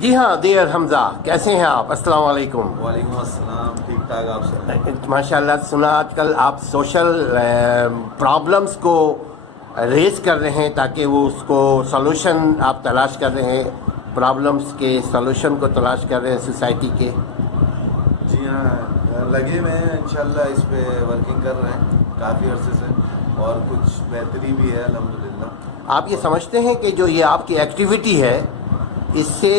جی ہاں دیر حمزہ، کیسے ہیں آپ؟ السلام علیکم۔ وعلیکم السلام، ٹھیک ٹھاک آپ سے؟ ماشاء اللہ، سنا آج کل آپ سوشل پرابلمس کو ریز کر رہے ہیں تاکہ وہ اس کو سولوشن آپ تلاش کر رہے ہیں، پرابلمس کے سولوشن کو تلاش کر رہے ہیں سوسائٹی کے۔ جی ہاں، لگے ہوئے ہیں انشاءاللہ، اس پہ ورکنگ کر رہے ہیں کافی عرصے سے، اور کچھ بہتری بھی ہے الحمدللہ۔ آپ یہ سمجھتے ہیں کہ جو یہ آپ کی ایکٹیویٹی ہے اس سے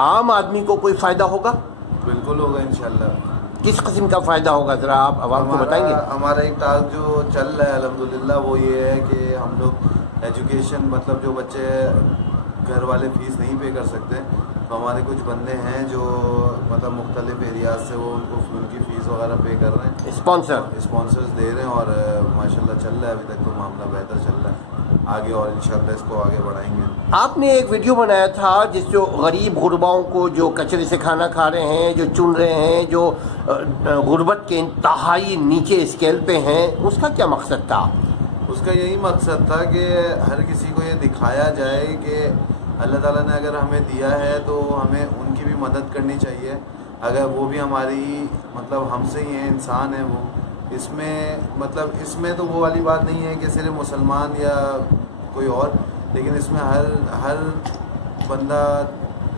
عام آدمی کو کوئی فائدہ ہوگا؟ بالکل ہوگا انشاءاللہ۔ کس قسم کا فائدہ ہوگا، ذرا آپ عوام کو بتائیں گے؟ ہمارا ایک ٹاسک جو چل رہا ہے الحمدللہ وہ یہ ہے کہ ہم لوگ ایجوکیشن، مطلب جو بچے گھر والے فیس نہیں پے کر سکتے، تو ہمارے کچھ بندے ہیں جو مطلب مختلف ایریاز سے وہ ان کی فیس وغیرہ پے کر رہے ہیں، اسپانسرز دے رہے ہیں، اور ماشاءاللہ چل رہا ہے، ابھی تک تو معاملہ بہتر چل رہا ہے، آگے اور انشاءاللہ اس کو آگے بڑھائیں گے۔ آپ نے ایک ویڈیو بنایا تھا جس جو غریب غرباؤں کو جو کچرے سے کھانا کھا رہے ہیں، جو چن رہے ہیں، جو غربت کے انتہائی نیچے اسکیل پہ ہیں، اس کا کیا مقصد تھا؟ اس کا یہی مقصد تھا کہ ہر کسی کو یہ دکھایا جائے کہ اللہ تعالیٰ نے اگر ہمیں دیا ہے تو ہمیں ان کی بھی مدد کرنی چاہیے، اگر وہ بھی ہماری مطلب ہم سے ہی ہیں، انسان ہیں وہ۔ اس میں تو وہ والی بات نہیں ہے کہ صرف مسلمان یا کوئی اور، لیکن اس میں ہر بندہ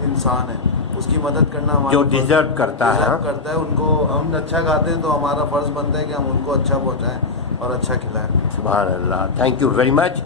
انسان ہے، اس کی مدد کرنا ہمارا جو ڈیزرو کرتا ہے ان کو۔ ہم اچھا کھاتے ہیں تو ہمارا فرض بنتا ہے کہ ہم ان کو اچھا پہنچائیں اور اچھا کھلائیں۔ سبحان اللہ، تھینک یو ویری مچ۔